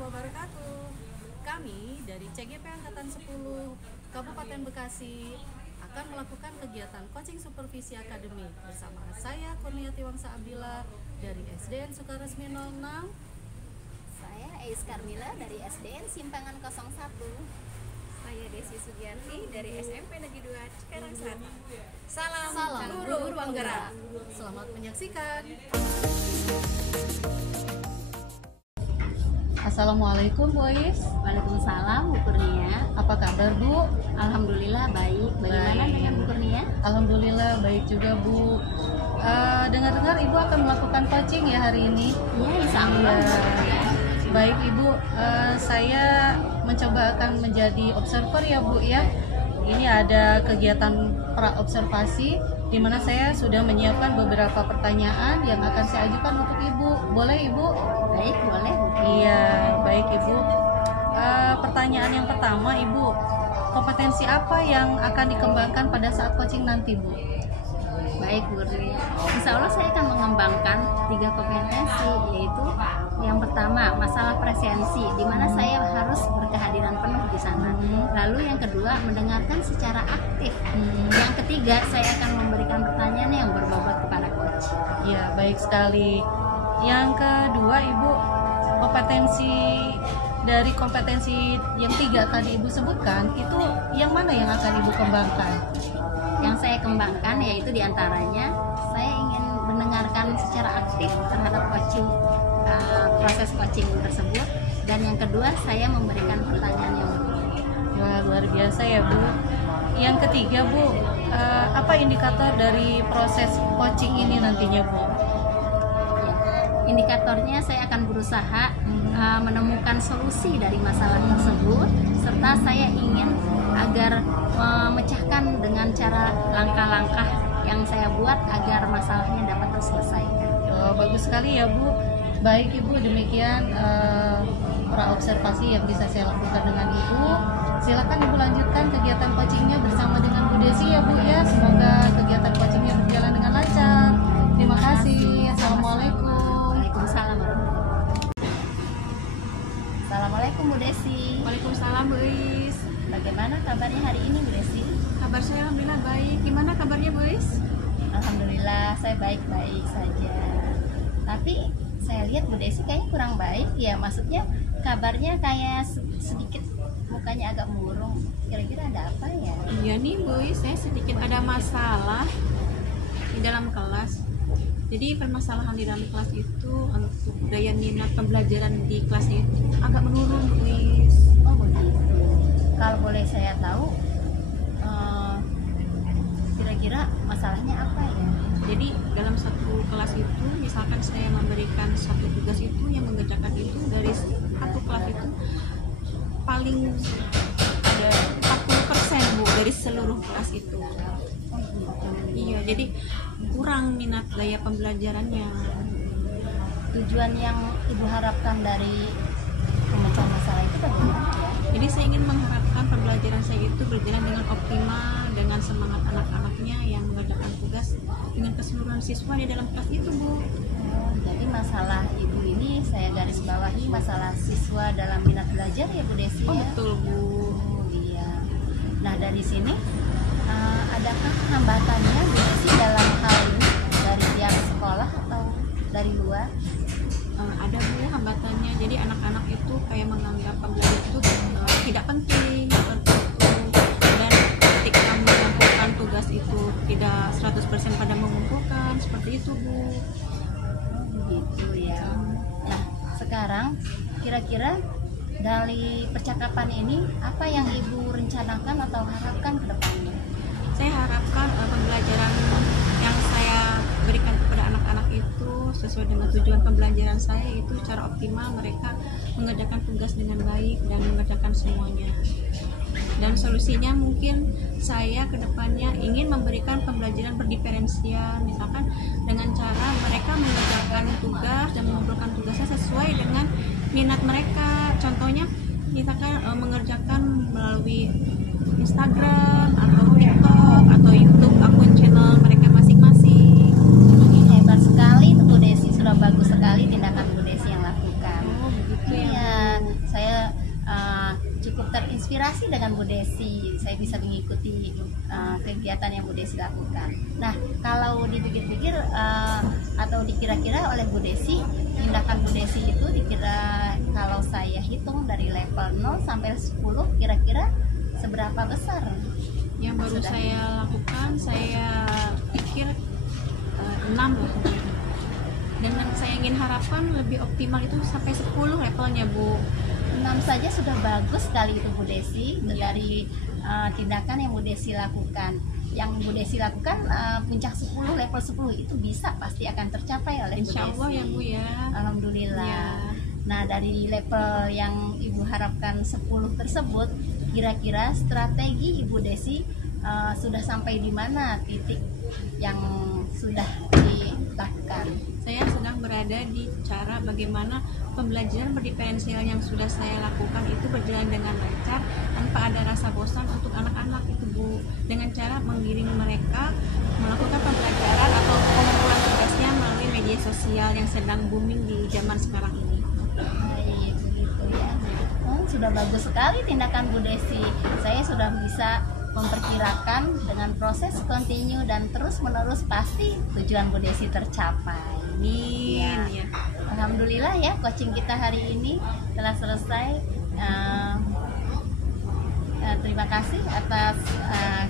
wabarakatuh. Kami dari CGP Angkatan 10 Kabupaten Bekasi akan melakukan kegiatan coaching supervisi akademik bersama saya Kurniati Wangsa Abdillah dari SDN Sukaresmi 06. Saya Eis Karmila dari SDN Simpangan 01. Saya Desi Sugianti dari SMP Negeri 2 Cikarang Selatan. Salam Guru Ruang Gerak. Selamat menyaksikan. Assalamualaikum Bu Ais. Waalaikumsalam Bu Kurnia. Apa kabar Bu? Alhamdulillah baik. Bagaimana Baik. dengan Bu Kurnia? Alhamdulillah baik juga Bu. Dengar-dengar Ibu akan melakukan coaching ya hari ini? Iya, insya Allah. Iya. Baik Ibu, saya mencoba akan menjadi observer ya Bu ya. Ini ada kegiatan pra-observasi di mana saya sudah menyiapkan beberapa pertanyaan yang akan saya ajukan untuk Ibu. Boleh Ibu? Baik, boleh Bu. Iya, baik Ibu. Pertanyaan yang pertama Ibu, kompetensi apa yang akan dikembangkan pada saat coaching nanti Bu? Baik Bu Kurnia. Insya Allah saya akan mengembangkan 3 kompetensi, yaitu yang pertama masalah presensi, di mana saya harus berkehadiran penuh di sana. Lalu yang kedua mendengarkan secara aktif. Yang ketiga saya akan memberikan pertanyaan yang berbobot kepada coach. Ya, baik sekali. Yang kedua Ibu, kompetensi yang 3 tadi Ibu sebutkan, itu yang mana yang akan Ibu kembangkan? Yang saya kembangkan yaitu diantaranya saya ingin mendengarkan secara aktif terhadap coaching, proses coaching tersebut. Dan yang kedua saya memberikan pertanyaan yang berbobot. Wah, luar biasa ya Bu. Yang ketiga Bu, apa indikator dari proses coaching ini nantinya Bu? Ya, indikatornya saya akan berusaha menemukan solusi dari masalah tersebut, serta saya ingin agar memecahkan dengan cara langkah-langkah yang saya buat agar masalahnya dapat terselesaikan. Oh, bagus sekali ya Bu. Baik Ibu, demikian pra-observasi yang bisa saya lakukan dengan Ibu. Silakan Ibu lanjutkan kegiatan coachingnya bersama dengan Bu Desi ya Bu ya. Semoga kegiatan coachingnya berjalan dengan lancar. Terima kasih. Assalamualaikum. Waalaikumsalam. Assalamualaikum Bu Desi. Waalaikumsalam Bu Is. Bagaimana kabarnya hari ini Bu Desi? Kabar saya alhamdulillah baik. Gimana kabarnya Bu Is? Alhamdulillah saya baik-baik saja. Tapi saya lihat Bu Desi kayaknya kurang baik ya. Maksudnya kabarnya kayak sedikit mukanya agak murung. Kira-kira ada apa ya? Iya nih Bu Is, saya sedikit ada masalah di dalam kelas. Jadi permasalahan di dalam kelas itu untuk daya minat pembelajaran di kelas itu agak menurun Bu Is. Oh begitu. Kalau boleh saya tahu, kira-kira masalahnya apa ya? Jadi dalam satu kelas itu, misalkan saya memberikan satu tugas itu yang mengerjakan itu dari satu kelas itu paling ada 40% Bu dari seluruh kelas itu. Iya, jadi kurang minat daya pembelajarannya. Tujuan yang Ibu harapkan dari pemecahan masalah itu bagaimana ya? Jadi saya ingin mengharapkan pembelajaran saya itu berjalan dengan optimal, dengan semangat anak-anaknya yang mengerjakan tugas dengan keseluruhan siswa di dalam kelas itu Bu. Jadi masalah Ibu ini saya garis bawahi masalah siswa dalam minat belajar ya Bu Desi Oh ya? betul Bu. Oh iya. Nah dari sini adakah hambatannya Bu Desi dalam hal ini dari pihak sekolah atau dari luar? Ada Bu hambatannya, jadi anak-anak itu kayak menganggap pembelajaran itu tidak penting seperti itu, dan ketika mengumpulkan tugas itu tidak 100% pada mengumpulkan seperti itu Bu. Oh begitu ya. Nah sekarang kira-kira dari percakapan ini apa yang Ibu rencanakan atau harapkan ke depannya? Saya harapkan pembelajaran yang saya berikan kepada anak-anak itu sesuai dengan tujuan pembelajaran saya, itu secara optimal mereka mengerjakan tugas dengan baik dan mengerjakan semuanya. Dan solusinya mungkin saya kedepannya ingin memberikan pembelajaran berdiferensial, misalkan dengan cara mereka mengerjakan tugas dan mengumpulkan tugasnya sesuai dengan minat mereka. Contohnya misalkan mengerjakan melalui Instagram atau TikTok atau YouTube akun channel mereka masing-masing. Hebat sekali Bu Desi, sudah bagus sekali tindakan Bu Desi yang lakukan. Oh begitu ya. Iya. saya bisa mengikuti kegiatan yang Bu Desi lakukan. Nah, kalau dipikir-pikir atau dikira-kira oleh Bu Desi, tindakan Bu Desi itu dikira kalau saya hitung dari level 0 sampai 10 kira-kira seberapa besar? Yang baru Sudah. saya lakukan, saya pikir 6 lah. Dan yang saya ingin harapkan lebih optimal itu sampai 10 levelnya, Bu. 6 saja sudah bagus sekali itu Bu Desi, itu Ya. dari tindakan yang Bu Desi lakukan. Yang Bu Desi lakukan puncak 10, level 10 itu bisa pasti akan tercapai oleh Bu Desi. Insya Allah ya, Bu ya. Alhamdulillah. Ya. Nah, dari level yang Ibu harapkan 10 tersebut, kira-kira strategi Ibu Desi sudah sampai di mana titik yang sudah dilakukan? Saya sedang berada di cara bagaimana pembelajaran berdiferensial yang sudah saya lakukan itu berjalan dengan lancar tanpa ada rasa bosan untuk anak-anak itu, Bu, dengan cara menggiring mereka melakukan pembelajaran atau pengumpulan tugasnya melalui media sosial yang sedang booming di zaman sekarang ini. Baik, begitu ya. Sudah bagus sekali tindakan Bu Desi. Saya sudah bisa memperkirakan dengan proses kontinu dan terus-menerus pasti tujuan Bu Desi tercapai. Amin. Ya. Ya. Alhamdulillah ya, coaching kita hari ini telah selesai. Terima kasih atas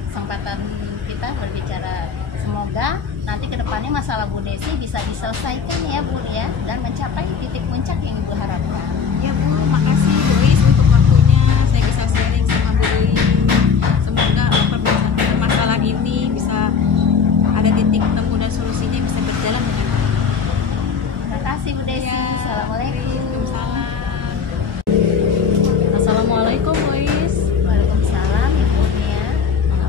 kesempatan kita berbicara. Semoga nanti kedepannya masalah Bu Desi bisa diselesaikan ya Bu ya, dan mencapai titik puncak yang Ibu harapkan. Ya, Bu, makasih Bu Is untuk waktunya. Saya bisa sharing sama Bu Is. Semoga permasalahan ini bisa ada titik temu dan solusinya bisa berjalan dengan baik. Terima kasih Bu Desi. Ya, Assalamualaikum. Waalaikumsalam. Assalamualaikum Bu Is. Waalaikumsalam Ibu Nia.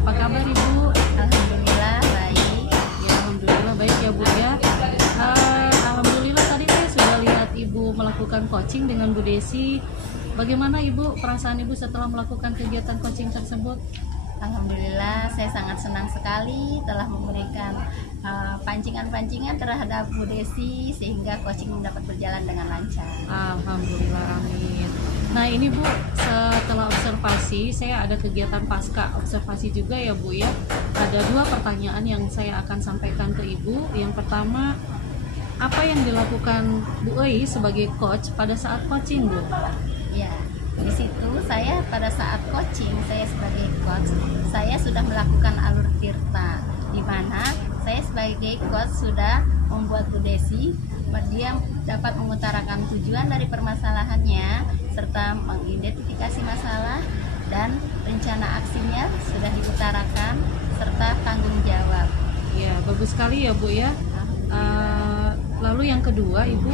Apa kabar Ibu? Alhamdulillah baik. Ya, alhamdulillah baik ya Bu ya. Alhamdulillah tadi saya sudah lihat Ibu melakukan coaching dengan Bu Desi. Bagaimana Ibu perasaan Ibu setelah melakukan kegiatan coaching tersebut? Alhamdulillah saya sangat senang sekali telah memberikan pancingan-pancingan terhadap Bu Desi sehingga coaching dapat berjalan dengan lancar. Alhamdulillah, amin. Nah ini Bu, setelah observasi saya ada kegiatan pasca observasi juga ya Bu ya. Ada 2 pertanyaan yang saya akan sampaikan ke Ibu. Yang pertama, apa yang dilakukan Bu Oi sebagai coach pada saat coaching Bu? Ya, di situ saya pada saat coaching, saya sebagai coach, saya sudah melakukan alur tirta, di mana saya sebagai coach sudah membuat Bu Desi, dia dapat mengutarakan tujuan dari permasalahannya, serta mengidentifikasi masalah, dan rencana aksinya sudah diutarakan, serta tanggung jawab. Ya, bagus sekali ya Bu ya. Lalu yang kedua Ibu,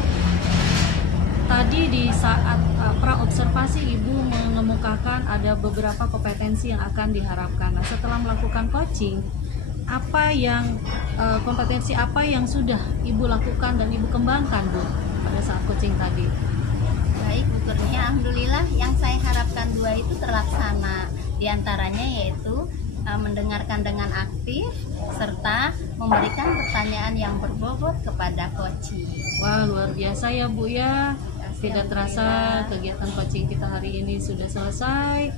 tadi di saat pra-observasi Ibu mengemukakan ada beberapa kompetensi yang akan diharapkan. Nah, setelah melakukan coaching, apa yang kompetensi apa yang sudah Ibu lakukan dan Ibu kembangkan Bu pada saat coaching tadi? Baik Bu Kurnia, alhamdulillah yang saya harapkan 2 itu terlaksana. Di antaranya yaitu mendengarkan dengan aktif serta memberikan pertanyaan yang berbobot kepada coaching. Wah, luar biasa ya Bu ya. Tidak terasa kegiatan coaching kita hari ini sudah selesai.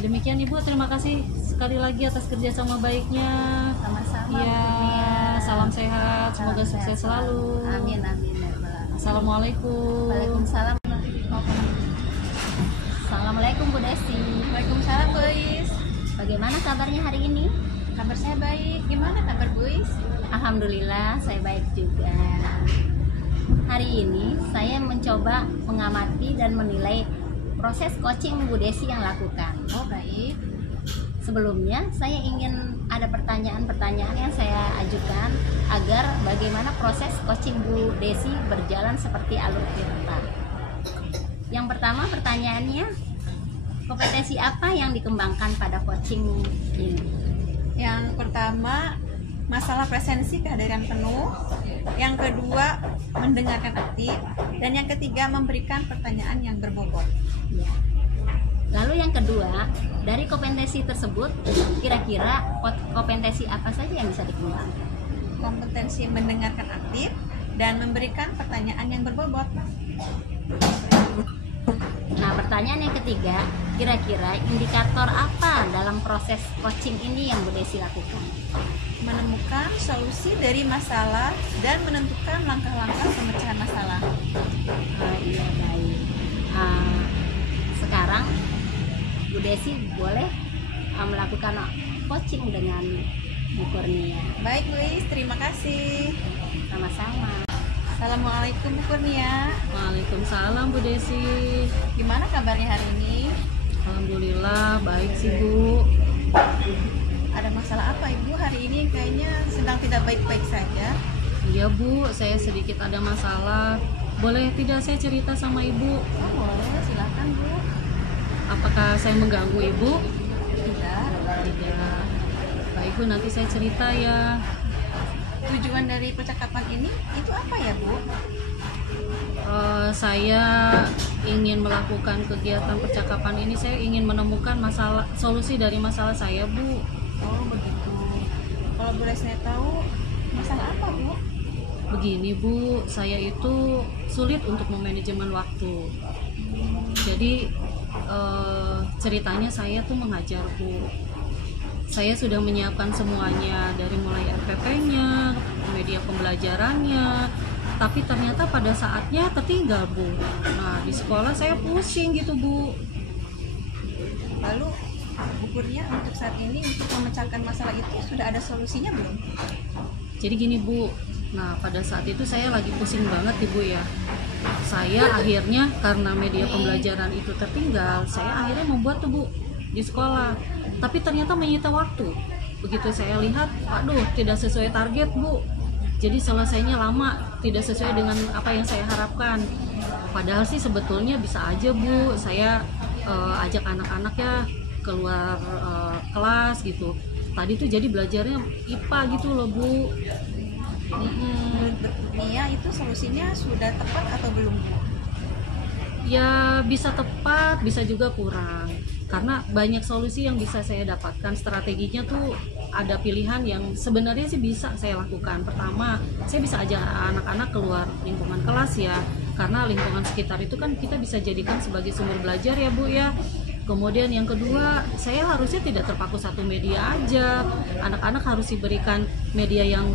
Demikian Ibu, terima kasih sekali lagi atas kerjasama baiknya. Sama-sama Ya, Bu Kurnia. salam sehat, semoga Salam sukses sehat selalu. Amin amin ya Rabbal Alamin. Assalamualaikum. Waalaikumsalam. Assalamualaikum Bu Desi. Waalaikumsalam, Bu Is. Bagaimana kabarnya hari ini? Kabar saya baik. Gimana kabar Bu Is? Alhamdulillah saya baik juga. Hari ini saya mencoba mengamati dan menilai proses coaching Bu Desi yang lakukan. Oh, baik. Sebelumnya saya ingin ada pertanyaan-pertanyaan yang saya ajukan agar bagaimana proses coaching Bu Desi berjalan seperti alur tirta. Yang pertama pertanyaannya, kompetensi apa yang dikembangkan pada coaching ini? Yang pertama, masalah presensi kehadiran penuh. Yang kedua, mendengarkan aktif. Dan yang ketiga, memberikan pertanyaan yang berbobot. Ya. Lalu yang kedua, dari kompetensi tersebut, kira-kira kompetensi apa saja yang bisa dikembangkan? Kompetensi mendengarkan aktif dan memberikan pertanyaan yang berbobot. Nah, pertanyaan yang ketiga, Kira-kira indikator apa dalam proses coaching ini yang Bu Desi lakukan? Menemukan solusi dari masalah dan menentukan langkah-langkah pemecahan masalah. Iya, baik. Sekarang Bu Desi boleh melakukan coaching dengan Bu Kurnia. Baik Luis, terima kasih. Sama-sama. Assalamualaikum Bu Kurnia. Waalaikumsalam Bu Desi. Gimana kabarnya hari ini? Alhamdulillah baik sih Bu. Ada masalah apa Ibu hari ini? Kayaknya sedang tidak baik-baik saja. Iya Bu, saya sedikit ada masalah. Boleh tidak saya cerita sama Ibu? Oh boleh, silakan Bu. Apakah saya mengganggu Ibu? Tidak. Tidak. Baik Bu, nanti saya cerita ya. Tujuan dari percakapan ini itu apa ya Bu? Saya ingin melakukan kegiatan percakapan ini. Saya ingin menemukan solusi dari masalah saya Bu. Oh begitu. Kalau boleh saya tahu masalah apa Bu? Begini Bu, saya itu sulit untuk memanajemen waktu. Jadi ceritanya saya tuh mengajar Bu. Saya sudah menyiapkan semuanya dari mulai RPP-nya, media pembelajarannya, tapi ternyata pada saatnya tertinggal Bu. Nah di sekolah saya pusing gitu Bu. Lalu Bu Kurnia untuk saat ini untuk memecahkan masalah itu sudah ada solusinya belum? Jadi gini Bu, nah pada saat itu saya lagi pusing banget Ibu ya. Saya akhirnya karena media pembelajaran itu tertinggal, saya akhirnya membuat tuh Bu di sekolah. Tapi ternyata menyita waktu. Begitu saya lihat, waduh tidak sesuai target Bu. Jadi selesainya lama, tidak sesuai dengan apa yang saya harapkan. Padahal sih sebetulnya bisa aja Bu, saya ajak anak-anak ya keluar kelas gitu. Tadi tuh jadi belajarnya IPA gitu loh Bu. Menurut Bu Kurnia itu solusinya sudah tepat atau belum Bu? Ya bisa tepat, bisa juga kurang. Karena banyak solusi yang bisa saya dapatkan. Strateginya tuh ada pilihan yang sebenarnya sih bisa saya lakukan. Pertama, saya bisa ajak anak-anak keluar lingkungan kelas ya. Karena lingkungan sekitar itu kan kita bisa jadikan sebagai sumber belajar ya Bu ya. Kemudian yang kedua, saya harusnya tidak terpaku satu media aja. Anak-anak harus diberikan media yang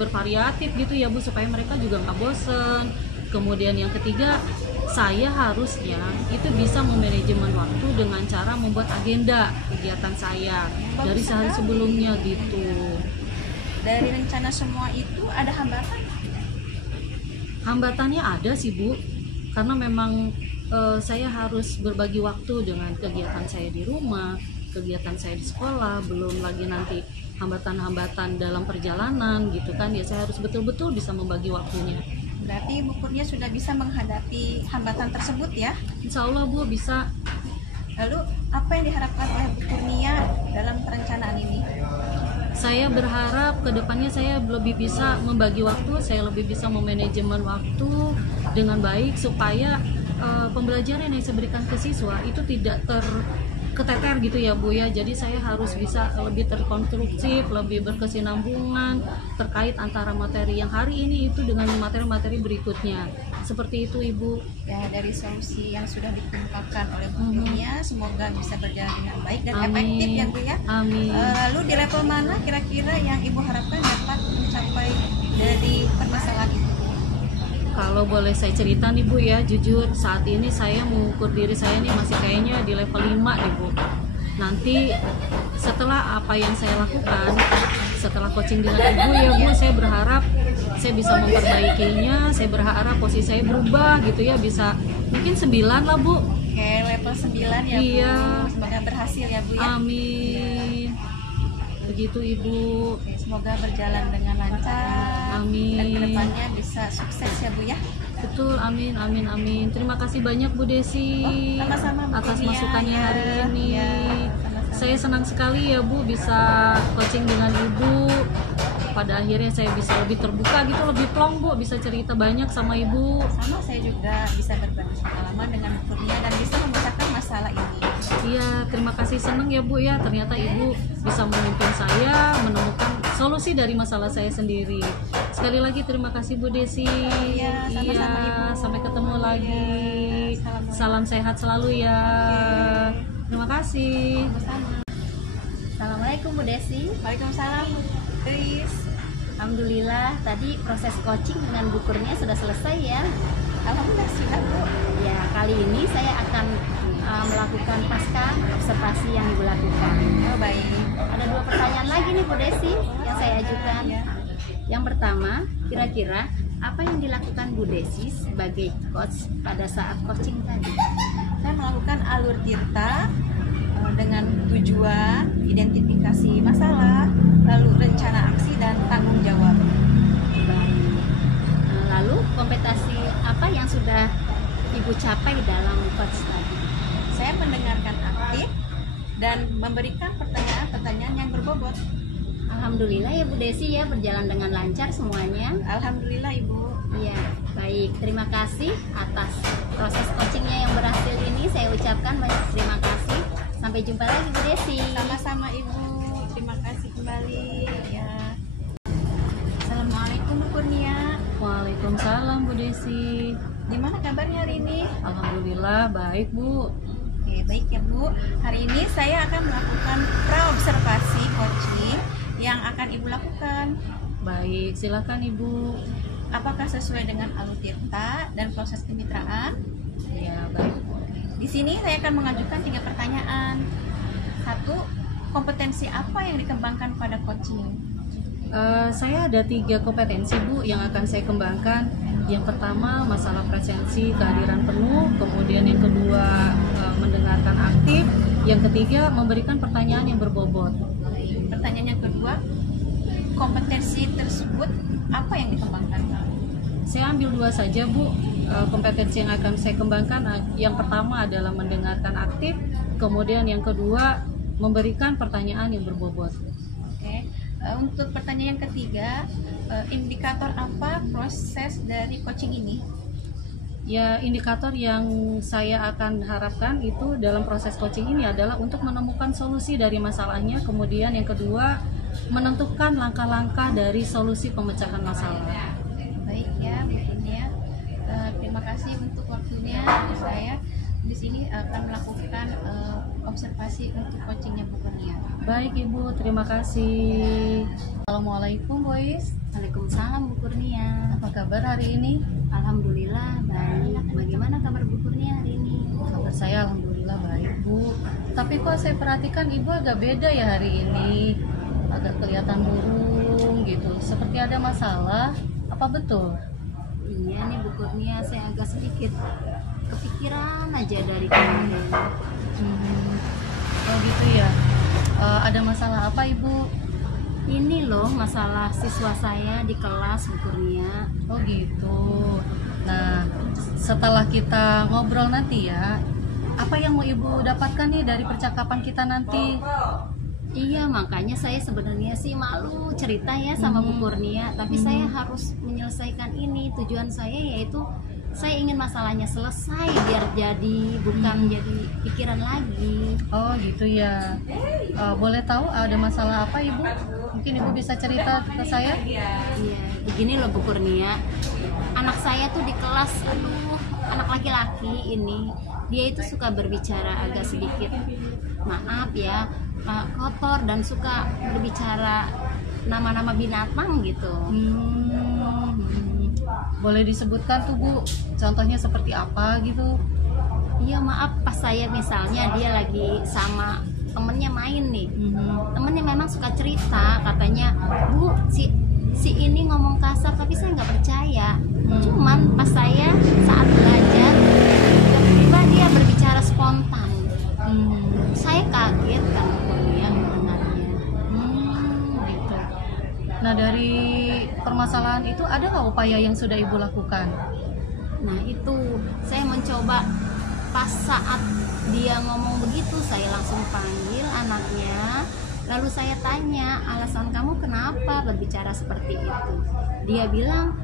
bervariatif gitu ya Bu, supaya mereka juga nggak bosen. Kemudian yang ketiga, saya harusnya itu bisa memanajemen waktu dengan cara membuat agenda kegiatan saya dari sehari sebelumnya gitu. Dari rencana semua itu ada hambatan? Hambatannya ada sih Bu, karena memang saya harus berbagi waktu dengan kegiatan saya di rumah, kegiatan saya di sekolah, belum lagi nanti hambatan-hambatan dalam perjalanan gitu kan ya. Saya harus betul-betul bisa membagi waktunya. Berarti Bu Kurnia sudah bisa menghadapi hambatan tersebut ya? Insya Allah Bu bisa. Lalu apa yang diharapkan oleh Bu Kurnia dalam perencanaan ini? Saya berharap kedepannya saya lebih bisa membagi waktu, saya lebih bisa memanajemen waktu dengan baik supaya pembelajaran yang saya berikan ke siswa itu tidak keteter gitu ya Bu ya. Jadi saya harus bisa lebih terkonstruktif, lebih berkesinambungan terkait antara materi yang hari ini itu dengan materi-materi berikutnya. Seperti itu Ibu. Ya, dari solusi yang sudah dikemukakan oleh Bu Kurnia semoga bisa berjalan dengan baik dan Amin. efektif ya Bu ya. Amin. Lalu di level mana kira-kira yang Ibu harapkan dapat mencapai dari permasalahan itu? Kalau boleh saya cerita nih Bu ya, jujur saat ini saya mengukur diri saya nih masih kayaknya di level 5 nih Bu. Nanti setelah apa yang saya lakukan, setelah coaching dengan Ibu ya Bu, saya berharap saya bisa memperbaikinya, saya berharap posisi saya berubah gitu ya, bisa mungkin 9 lah Bu. Oke, level 9 ya Iya. Bu. Semoga berhasil ya Bu ya. Amin. Begitu Ibu. Oke, semoga berjalan dengan lancar. Amin. Dan kedepannya bisa sukses ya Bu ya. Betul, amin, amin, amin. Terima kasih banyak Bu Desi Sama-sama Bu atas Kurnia, masukannya ya. hari ini. Ya, sama-sama. Saya senang sekali ya Bu bisa coaching dengan Ibu. Pada akhirnya saya bisa lebih terbuka gitu, lebih plong Bu, bisa cerita banyak sama Ibu. Sama saya juga bisa berbagi pengalaman dengan Bu Kurnia dan bisa memecahkan masalah ini. Iya, terima kasih, senang ya Bu ya. Ternyata Ibu bisa memimpin saya menemukan solusi dari masalah saya sendiri. Sekali lagi terima kasih Bu Desi. Iya, sama-sama, Ibu. Sampai ketemu lagi. Salam sehat selalu ya. Terima kasih. Assalamualaikum Bu Desi. Waalaikumsalam Tris. Alhamdulillah tadi proses coaching dengan Bu Kurnia sudah selesai ya. Alhamdulillah sudah Bu. Ya, kali ini saya akan melakukan pasca observasi yang Ibu lakukan. Oh baik. Ada 2 pertanyaan lagi nih Bu Desi yang saya ajukan. Ya. Yang pertama, kira-kira apa yang dilakukan Bu Desi sebagai coach pada saat coaching tadi? Saya melakukan alur tirta dengan tujuan, identifikasi masalah, lalu rencana aksi dan tanggung jawab. Baik. Lalu kompetisi apa yang sudah Ibu capai dalam coach tadi? Saya mendengarkan aktif dan memberikan pertanyaan-pertanyaan yang berbobot. Alhamdulillah ya Bu Desi ya, berjalan dengan lancar semuanya. Alhamdulillah Ibu. Iya, baik. Terima kasih atas proses coachingnya yang berhasil ini. Saya ucapkan banyak terima kasih. Sampai jumpa lagi Bu Desi. Sama-sama Ibu. Terima kasih kembali ya. Assalamualaikum Bu Kurnia. Waalaikumsalam Bu Desi. Gimana kabarnya hari ini? Alhamdulillah baik Bu. Oke, baik ya Bu. Hari ini saya akan melakukan praobservasi coaching yang akan Ibu lakukan. Baik, silakan Ibu. Apakah sesuai dengan alur tirta dan proses kemitraan? Ya, baik. Di sini saya akan mengajukan 3 pertanyaan. 1. Kompetensi apa yang dikembangkan pada coaching? Saya ada 3 kompetensi Bu yang akan saya kembangkan. Yang pertama masalah presensi, kehadiran penuh. Kemudian yang kedua mendengarkan aktif. Yang ketiga memberikan pertanyaan yang berbobot. Baik. Pertanyaan yang kedua, kompetensi tersebut apa yang dikembangkan? Saya ambil 2 saja Bu. Kompetensi yang akan saya kembangkan, yang pertama adalah mendengarkan aktif. Kemudian yang kedua memberikan pertanyaan yang berbobot. Oke. Untuk pertanyaan yang ketiga, indikator apa proses dari coaching ini? Ya, indikator yang saya akan harapkan itu dalam proses coaching ini adalah untuk menemukan solusi dari masalahnya. Kemudian yang kedua, menentukan langkah-langkah dari solusi pemecahan masalah. Baik ya, Bu Kurnia. Terima kasih untuk waktunya. Saya di sini akan melakukan observasi untuk coachingnya Bu Kurnia. Baik Ibu, terima kasih. Assalamualaikum boys. Waalaikumsalam Bu Kurnia. Apa kabar hari ini? Alhamdulillah baik. Bagaimana kabar Bu Kurnia hari ini? Kabar saya alhamdulillah baik Bu. Tapi kok saya perhatikan Ibu agak beda ya hari ini. Agak kelihatan murung gitu. Seperti ada masalah. Apa betul? Iya nih Bu Kurnia, saya agak sedikit kepikiran aja dari kemarin. Oh gitu ya. Ada masalah apa Ibu? Ini loh masalah siswa saya di kelas Bu Kurnia. Oh gitu. Nah, setelah kita ngobrol nanti ya, apa yang mau Ibu dapatkan nih dari percakapan kita nanti? Iya, makanya saya sebenarnya sih malu cerita ya sama Bu Kurnia, tapi saya harus menyelesaikan ini. Tujuan saya yaitu saya ingin masalahnya selesai biar jadi bukan jadi pikiran lagi. Oh gitu ya. Boleh tahu ada masalah apa Ibu? Mungkin Ibu bisa cerita ke saya? Iya, begini loh Bu Kurnia. Anak saya tuh di kelas, anak laki-laki ini, dia itu suka berbicara agak sedikit, maaf ya, kotor dan suka berbicara nama-nama binatang gitu. Boleh disebutkan tuh Bu, contohnya seperti apa gitu? Iya maaf, pas saya misalnya dia lagi sama temennya main nih, temennya memang suka cerita, katanya Bu si ini ngomong kasar tapi saya nggak percaya. Cuman pas saya saat belajar tiba-tiba dia berbicara spontan. Saya kaget kan Kurnia mendengarnya. Gitu. Nah dari permasalahan itu ada nggak upaya yang sudah Ibu lakukan? Nah itu saya mencoba, pas saat dia ngomong begitu saya langsung panggil anaknya, lalu saya tanya alasan kamu kenapa berbicara seperti itu. Dia bilang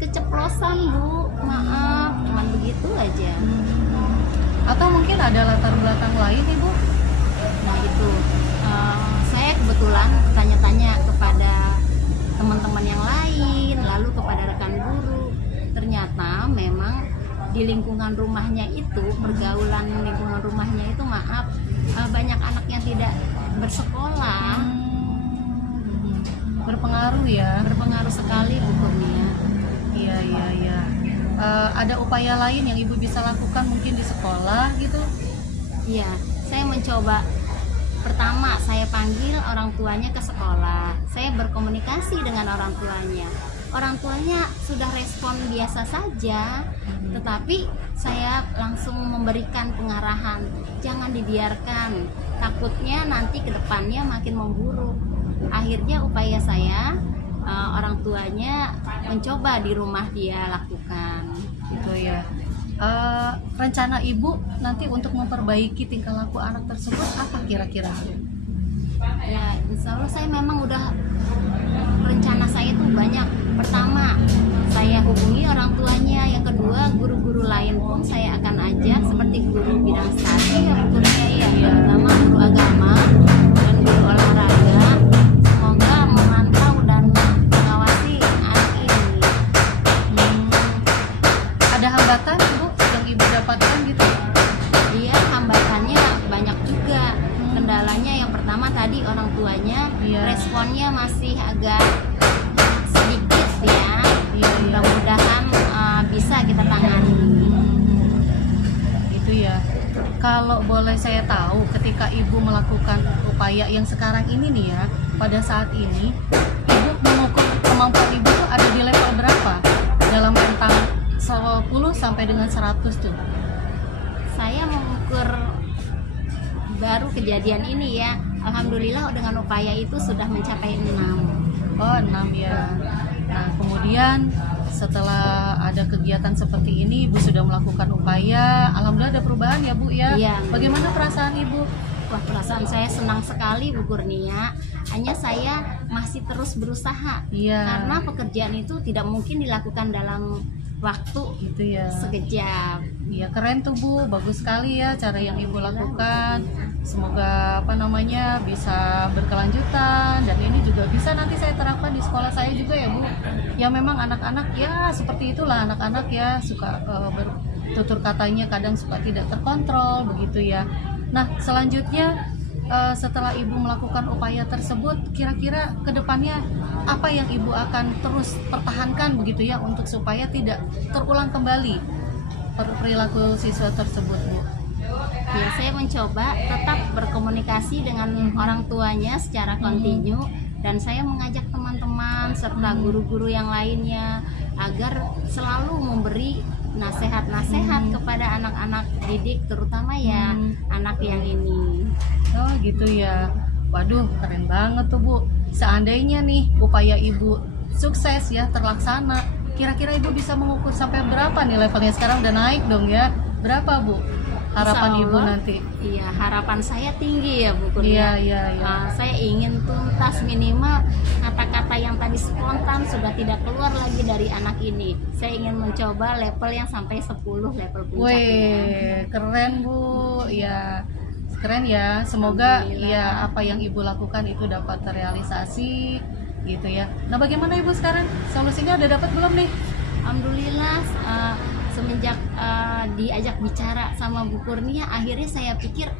keceplosan Bu, maaf, cuman begitu aja. Atau mungkin ada latar belakang lain Ibu? Nah itu saya kebetulan tanya-tanya kepada teman-teman yang lain, lalu kepada rekan guru. Ternyata memang di lingkungan rumahnya itu, pergaulan lingkungan rumahnya itu banyak anak yang tidak bersekolah. Berpengaruh ya. Berpengaruh sekali Bu Kurnia. Iya. Ada upaya lain yang ibu bisa lakukan mungkin di sekolah gitu? Iya, saya mencoba. Pertama, saya panggil orang tuanya ke sekolah. Saya berkomunikasi dengan orang tuanya. Orang tuanya sudah respon biasa saja, tetapi saya langsung memberikan pengarahan. Jangan dibiarkan, takutnya nanti ke depannya makin memburuk. Akhirnya upaya saya, orang tuanya mencoba di rumah dia lakukan. Gitu ya. Rencana ibu nanti untuk memperbaiki tingkah laku anak tersebut apa kira-kira? Ya, insya Allah saya memang udah, rencana saya itu banyak. Pertama, saya hubungi orang tuanya. Yang kedua, guru-guru lain pun saya akan ajak, seperti guru bidang studi ya, gurunya ya, terutama guru agama dan guru olahraga. Semoga memantau dan mengawasi anak ini. Ada hambatan ibu yang ibu dapatkan gitu? Iya, hambatannya banyak juga. Kendalanya yang pertama tadi orang tuanya, Iya. responnya masih agak sedikit ya. Mudah-mudahan bisa kita tangani. Itu ya. Kalau boleh saya tahu, ketika ibu melakukan upaya yang sekarang ini nih ya, pada saat ini ibu mengukur kemampuan ibu tuh ada di level berapa? Dalam rentang 10 sampai dengan 100 tuh. Saya mengukur baru kejadian ini ya. Alhamdulillah dengan upaya itu sudah mencapai 6. Oh, 6 ya. Nah, kemudian setelah ada kegiatan seperti ini, ibu sudah melakukan upaya. Alhamdulillah ada perubahan ya, Bu ya. Iya. Bagaimana perasaan ibu? Wah, perasaan saya senang sekali Bu Kurnia. Hanya saya masih terus berusaha. Iya. Karena pekerjaan itu tidak mungkin dilakukan dalam waktu Gitu ya. sekejap. Iya, keren tuh Bu, bagus sekali ya cara yang ibu lakukan. Semoga bisa berkelanjutan, dan ini juga bisa nanti saya terapkan di sekolah saya juga ya Bu. Ya memang anak-anak ya seperti itulah, anak-anak ya suka bertutur katanya kadang suka tidak terkontrol begitu ya. Nah, selanjutnya setelah ibu melakukan upaya tersebut, kira-kira kedepannya apa yang ibu akan terus pertahankan begitu ya, untuk supaya tidak terulang kembali perilaku siswa tersebut, Bu? Ya, saya mencoba tetap berkomunikasi dengan orang tuanya secara kontinu, dan saya mengajak teman-teman serta guru-guru yang lainnya agar selalu memberi nasihat-nasihat kepada anak-anak didik, terutama ya anak yang ini. Oh gitu ya. Waduh, keren banget tuh Bu. Seandainya nih upaya ibu sukses ya, terlaksana, kira-kira ibu bisa mengukur sampai berapa nih levelnya? Sekarang udah naik dong ya. Berapa Bu harapan Insya ibu Allah, nanti? Iya, harapan saya tinggi ya Bu Kurnia. Iya. Saya ingin tuntas, minimal kata-kata yang tadi spontan sudah tidak keluar lagi dari anak ini. Saya ingin mencoba level yang sampai 10 level puncaknya. Wih, keren Bu. Ya, keren ya. Semoga Alhamdulillah. ya apa yang ibu lakukan itu dapat terrealisasi gitu ya. Nah, bagaimana ibu sekarang? Solusinya udah dapat belum nih? Alhamdulillah, semenjak diajak bicara sama Bu Kurnia, akhirnya saya pikir,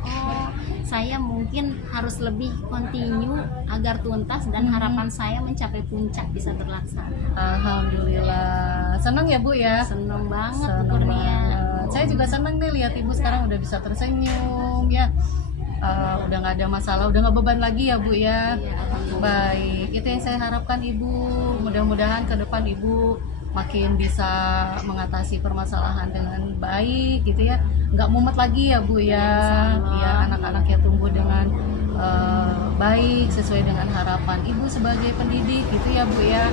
saya mungkin harus lebih kontinu agar tuntas dan harapan saya mencapai puncak bisa terlaksana. Alhamdulillah. Senang ya Bu ya? Senang banget Bu Senang Kurnia. banget. Saya juga senang nih lihat ibu sekarang udah bisa tersenyum ya. Udah nggak ada masalah, udah nggak beban lagi ya Bu ya. Iya, alhamdulillah. Baik, itu yang saya harapkan Ibu. Mudah-mudahan ke depan Ibu makin bisa mengatasi permasalahan dengan baik gitu ya. Nggak mumet lagi ya Bu ya. Ya, anak-anak ya tumbuh dengan baik sesuai dengan harapan Ibu sebagai pendidik gitu ya Bu ya.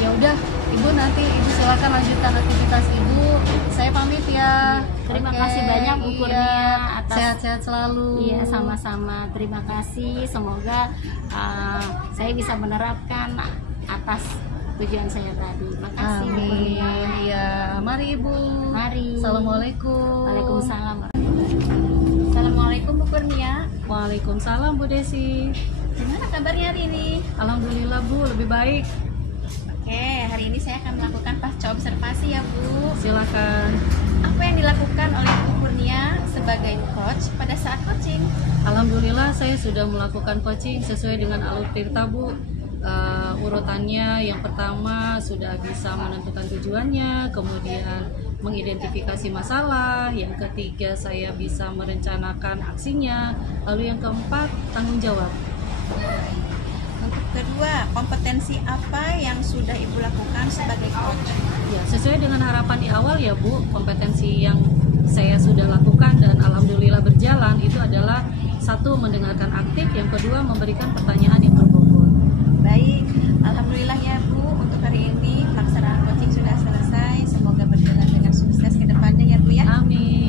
Ya udah, Ibu nanti Ibu silakan lanjutkan aktivitas Ibu. Saya pamit ya. Terima Oke, kasih banyak Bu Kurnia iya. atas. Sehat-sehat selalu. Iya, sama-sama. Terima kasih. Semoga saya bisa menerapkan atas tujuan saya tadi. Makasih Bu Kurnia. Amin. Iya, mari Ibu. Mari. Assalamualaikum. Waalaikumsalam. Assalamualaikum Bu Kurnia. Waalaikumsalam Bu Desi. Gimana kabarnya hari ini? Alhamdulillah Bu, lebih baik. Oke, Oke, hari ini saya akan melakukan pasca observasi ya Bu. Silakan. Apa yang dilakukan oleh Bu Kurnia sebagai coach pada saat coaching? Alhamdulillah saya sudah melakukan coaching sesuai dengan alur tirta Bu. Urutannya yang pertama sudah bisa menentukan tujuannya, kemudian mengidentifikasi masalah, yang ketiga saya bisa merencanakan aksinya, lalu yang keempat tanggung jawab. Untuk kedua, kompetensi apa yang sudah Ibu lakukan sebagai coach? Ya, sesuai dengan harapan di awal ya Bu, kompetensi yang saya sudah lakukan dan alhamdulillah berjalan itu adalah satu, mendengarkan aktif, yang kedua memberikan pertanyaan yang berbobot. Baik, alhamdulillah ya Bu, untuk hari ini pelaksanaan coaching sudah selesai. Semoga berjalan dengan sukses ke depannya ya Bu ya. Amin.